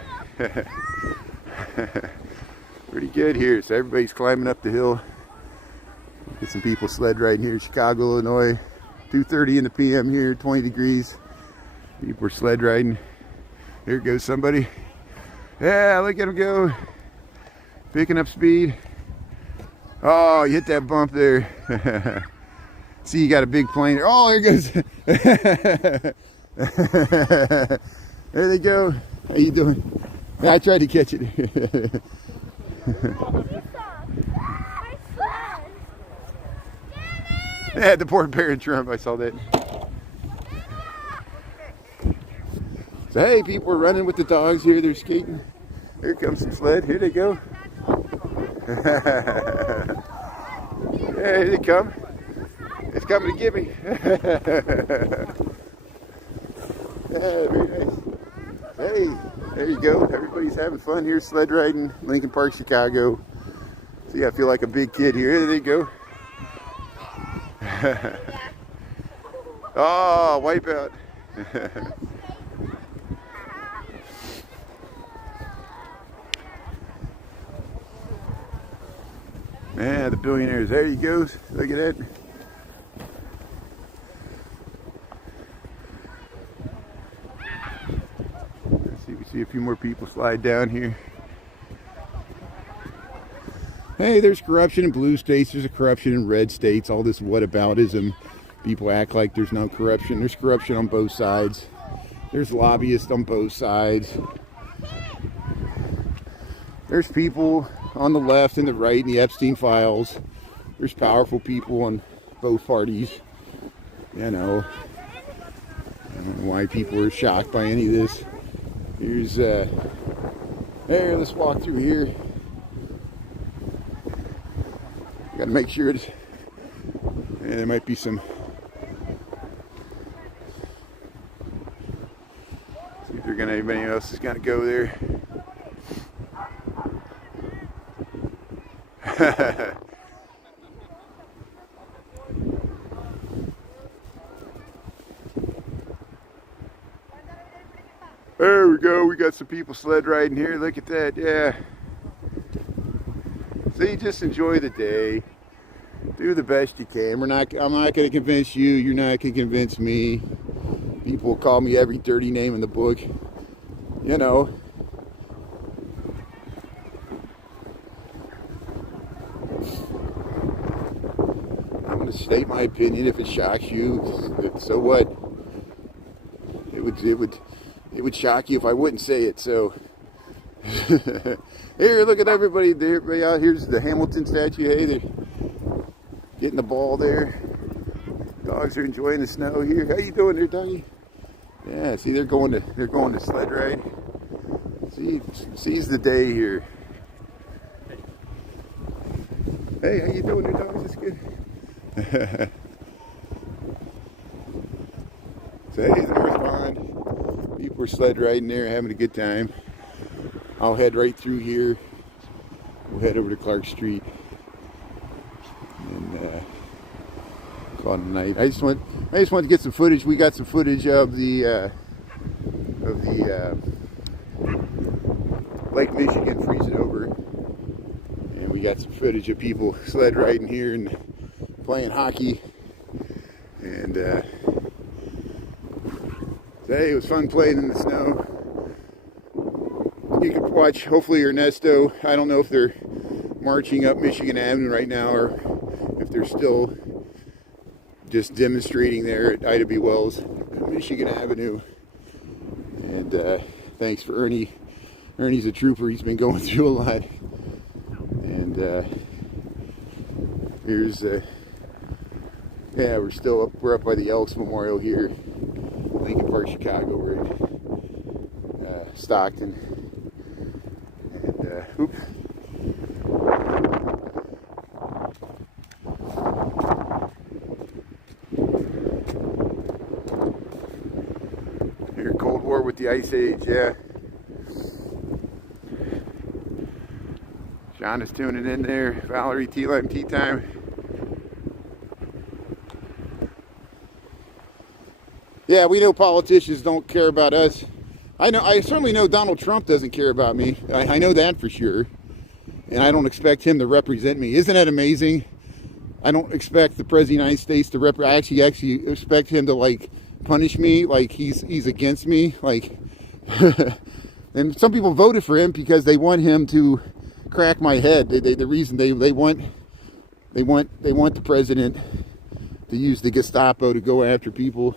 Pretty good here. So everybody's climbing up the hill. Get some people sled riding here in Chicago, Illinois. 2:30 in the PM here, 20 degrees. People are sled riding. Here goes somebody. Yeah, look at him go. Picking up speed. Oh, you hit that bump there. See, you got a big plane there. Oh, there goes. There they go. How you doing? I tried to catch it. Yeah, the poor bear in Trump. I saw that. So, hey, people are running with the dogs here. They're skating. Here comes some sled. Here they go. Yeah, here they come. It's coming to get me. Yeah, very nice. Hey, there you go. Everybody's having fun here sled riding. Lincoln Park, Chicago. See, I feel like a big kid here. There they go. Oh, wipeout. Man, the billionaires. There he goes. Look at that. Let's see, we see a few more people slide down here. Hey, there's corruption in blue states. There's a corruption in red states. All this whataboutism. People act like there's no corruption. There's corruption on both sides. There's lobbyists on both sides. There's people on the left and the right in the Epstein files. There's powerful people on both parties. You know, I don't know why people are shocked by any of this. Here's, here, let's walk through here. Got to make sure it's, yeah, there might be some. See if anybody else is gonna go there. There we go. We got some people sled riding here. Look at that. Yeah. See, just enjoy the day. Do the best you can. I'm not going to convince you. You're not going to convince me. People will call me every dirty name in the book. You know. I'm going to state my opinion. If it shocks you, so what? It would shock you if I wouldn't say it. So. Here, look at everybody. Everybody out here's the Hamilton statue. Hey, they're Getting the ball there. Dogs are enjoying the snow here. How you doing there, doggy? Yeah, see they're going to sled ride. Seize the day here. Hey, how you doing there, dogs? That's good. So hey, the North Pond. People are sled riding there, having a good time. I'll head right through here. We'll head over to Clark Street and call it a night. I just want to get some footage. We got some footage of the Lake Michigan freezing over, and we got some footage of people sled riding here and playing hockey. And today it was fun playing in the snow. You can watch, hopefully, Ernesto. I don't know if they're marching up Michigan Avenue right now or if they're still just demonstrating there at Ida B. Wells, Michigan Avenue. And thanks for Ernie. Ernie's a trooper. He's been going through a lot. And here's yeah, we're up by the Elks Memorial here, Lincoln Park, Chicago. We're in Stockton. And oops. Here, Cold War with the Ice Age, yeah. John is tuning in there. Valerie, tea time. Yeah, we know politicians don't care about us. I certainly know Donald Trump doesn't care about me. I know that for sure. And I don't expect him to represent me. Isn't that amazing? I don't expect the President of the United States to I actually expect him to, like, punish me, like he's against me, like. And some people voted for him because they want him to crack my head. The reason they want the president to use the Gestapo to go after people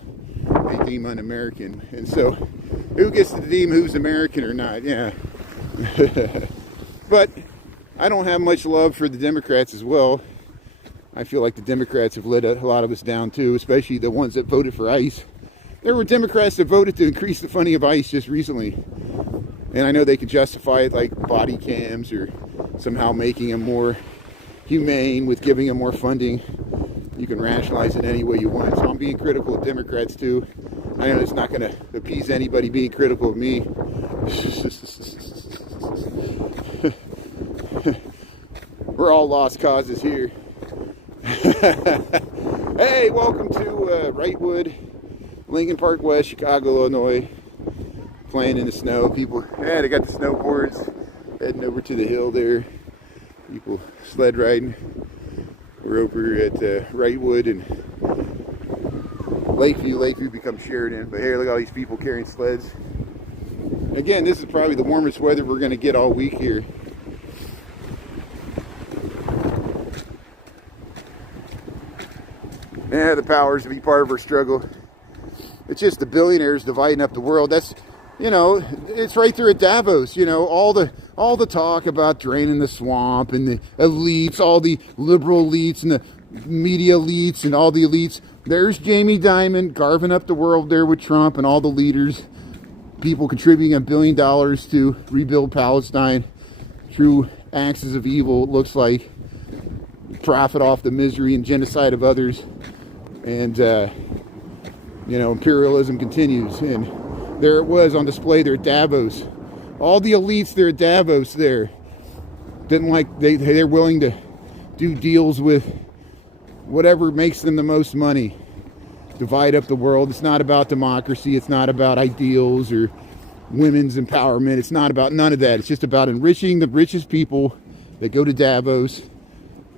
they deem un-American. And so, who gets to deem who's American or not? Yeah. But I don't have much love for the Democrats as well. I feel like the Democrats have let a lot of us down too, especially the ones that voted for ICE. There were Democrats that voted to increase the funding of ICE just recently. And I know they could justify it like body cams or somehow making them more humane with giving them more funding. You can rationalize it any way you want. So I'm being critical of Democrats too. I know it's not going to appease anybody being critical of me. We're all lost causes here. Hey, welcome to Wrightwood, Lincoln Park West, Chicago, Illinois. Playing in the snow. People, yeah, they got the snowboards heading over to the hill there. People sled riding. We're over at Wrightwood and Lakeview. Lakeview becomes Sheridan. But here, look at all these people carrying sleds. Again, this is probably the warmest weather we're going to get all week here. Yeah, the powers to be part of our struggle. It's just the billionaires dividing up the world. That's, you know, it's right there at Davos. You know, all the talk about draining the swamp and the elites, all the liberal elites and the media elites and all the elites. There's Jamie Dimon carving up the world there with Trump and all the leaders. People contributing $1 billion to rebuild Palestine. True axis of evil, it looks like. Profit off the misery and genocide of others. And, you know, imperialism continues. And there it was on display there at Davos. All the elites there at Davos there. Didn't like, they're willing to do deals with whatever makes them the most money. Divide up the world. It's not about democracy. It's not about ideals or women's empowerment. It's not about none of that. It's just about enriching the richest people that go to Davos,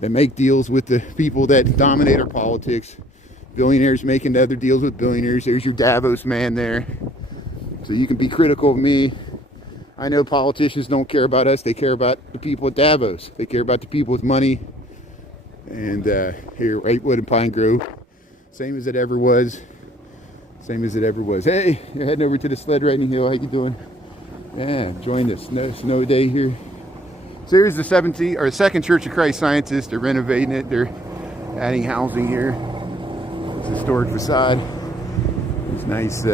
that make deals with the people that dominate our politics. Billionaires making other deals with billionaires. There's your Davos man there. So you can be critical of me. I know politicians don't care about us. They care about the people at Davos. They care about the people with money. And here, Wrightwood and Pine Grove. Same as it ever was. Same as it ever was. Hey, you're heading over to the sled riding hill. How you doing? Yeah, enjoying this snow day here. So here's the Second Church of Christ Scientists. They're renovating it. They're Adding housing here. It's a historic facade. It's nice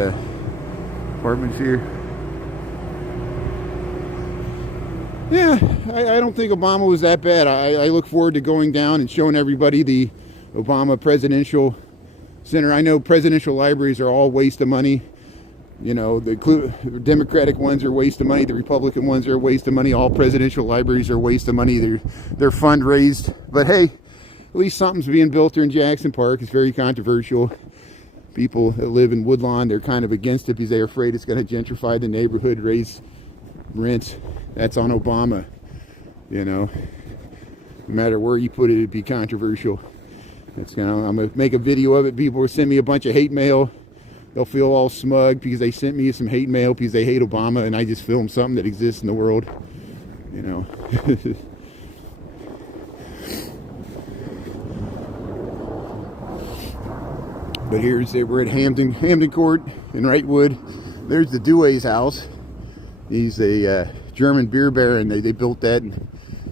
apartments here. Yeah, I don't think Obama was that bad. I look forward to going down and showing everybody the Obama Presidential Center. I know presidential libraries are all a waste of money. You know, the Democratic ones are a waste of money. The Republican ones are a waste of money. All presidential libraries are a waste of money. They're fundraised. But hey, at least something's being built there in Jackson Park. It's very controversial. People that live in Woodlawn, they're kind of against it because they're afraid it's going to gentrify the neighborhood, raise rents. That's on Obama. You know, no matter where you put it, it'd be controversial. It's, you know, I'm gonna make a video of it. People will send me a bunch of hate mail. They'll feel all smug because they sent me some hate mail because they hate Obama, and I just filmed something that exists in the world. You know. But we're at Hampton Court in Wrightwood. There's the Dewey's house. He's a German beer baron. They built that in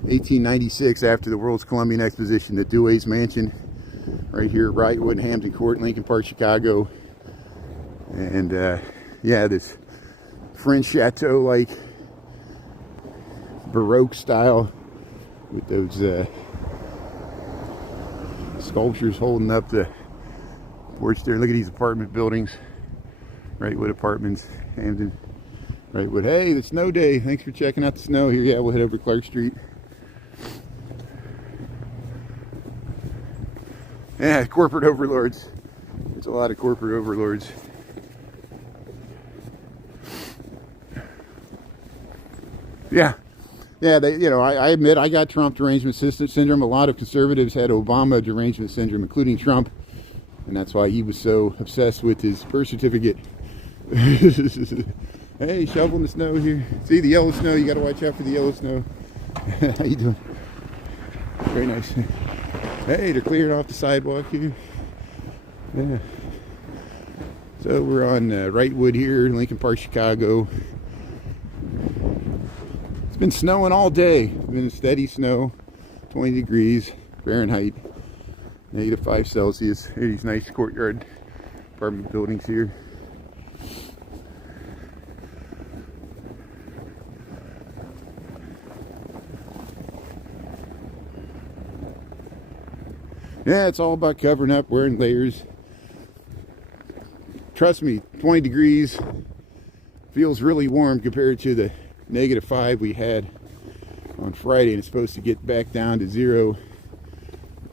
1896 after the World's Columbian Exposition. The Dewey's Mansion, right here at Wrightwood, Hampton Court, Lincoln Park, Chicago. And yeah, this French chateau-like Baroque style with those sculptures holding up the porch there. Look at these apartment buildings. Wrightwood Apartments, Hampton. Wrightwood. Hey, the snow day. Thanks for checking out the snow here. Yeah, we'll head over to Clark Street. Yeah, corporate overlords. There's a lot of corporate overlords. Yeah, they, you know, I admit I got Trump derangement syndrome. A lot of conservatives had Obama derangement syndrome, including Trump, and that's why he was so obsessed with his birth certificate. Hey, shoveling the snow here. See the yellow snow? You got to watch out for the yellow snow. How you doing? Very nice. Hey, they're clearing off the sidewalk here. Yeah. So we're on Wrightwood here, Lincoln Park, Chicago. It's been snowing all day. It's been steady snow, 20 degrees Fahrenheit, -5 Celsius. Here are these nice courtyard apartment buildings here. Yeah, it's all about covering up, wearing layers. Trust me, 20 degrees feels really warm compared to the -5 we had on Friday, and it's supposed to get back down to 0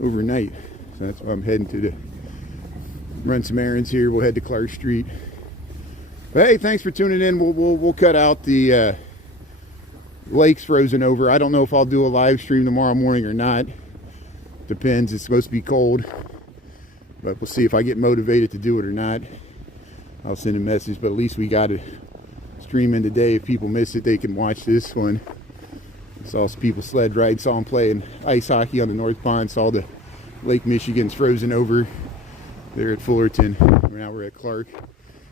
overnight. So that's why I'm heading to run some errands here. We'll head to Clark Street. But hey, thanks for tuning in. We'll cut out the lake's frozen over. I don't know if I'll do a live stream tomorrow morning or not. Depends. It's supposed to be cold, but we'll see if I get motivated to do it or not. I'll send a message, but at least we got it streaming today. If people miss it, they can watch this one. Saw some people sled ride, saw them playing ice hockey on the North Pond, saw the Lake Michigan's frozen over there at Fullerton. Now we're at Clark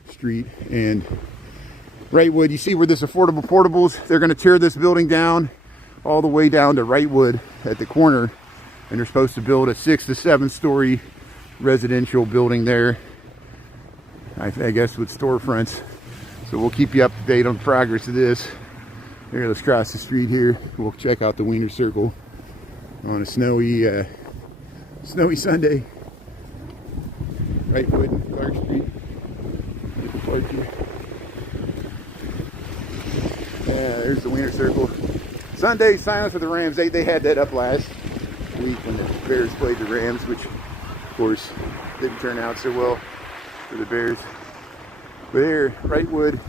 Street and Wrightwood. You see where this affordable portables, they're going to tear this building down all the way down to Wrightwood at the corner, and they're supposed to build a 6 to 7 story residential building there, I guess with storefronts. So we'll keep you up to date on the progress of this. Here, let's cross the street here. We'll check out the Wiener Circle on a snowy Sunday. Wrightwood and Clark Street. Park here. Yeah, there's the Wiener Circle. Sunday, silence for the Rams. They had that up last week when the Bears played the Rams, which of course didn't turn out so well for the Bears. But here, Wrightwood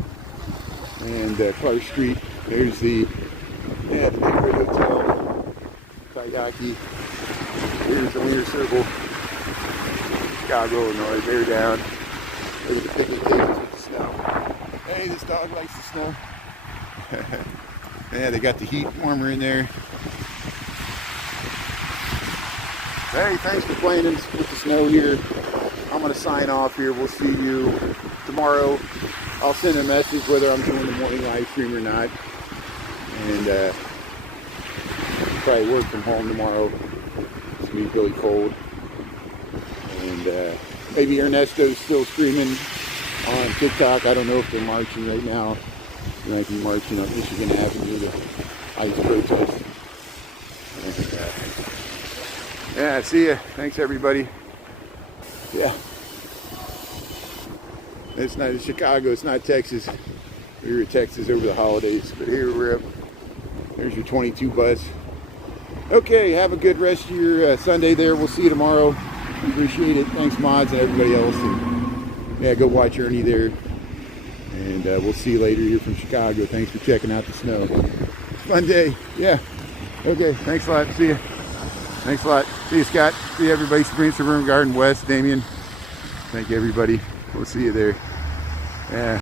and Clark Street. There's the neighborhood hotel, Kayaki. Here's the Wiener Circle, Chicago, Illinois. They're down. Look at the picnic tables with the snow. Hey, this dog likes the snow. Yeah, they got the heat warmer in there. Hey, thanks for playing with the snow here. I'm going to sign off here. We'll see you tomorrow. I'll send a message whether I'm doing the morning live stream or not. And probably work from home tomorrow. It's going to be really cold. And maybe Ernesto's still streaming on TikTok. I don't know if they're marching right now. They might be marching on Michigan Avenue, the ICE protest. And, yeah, see ya. Thanks, everybody. Yeah. It's not Chicago. It's not Texas. We were in Texas over the holidays, but here we're up. There's your 22 bus. Okay, have a good rest of your Sunday there. We'll see you tomorrow. Appreciate it. Thanks, mods, and everybody else. And, yeah, go watch Ernie there. And we'll see you later here from Chicago. Thanks for checking out the snow. Fun day. Yeah. Okay, thanks a lot. See you. Thanks a lot. See you, Scott. See you, everybody. Sabrina, Suburban Garden West, Damien. Thank you, everybody. We'll see you there. Yeah.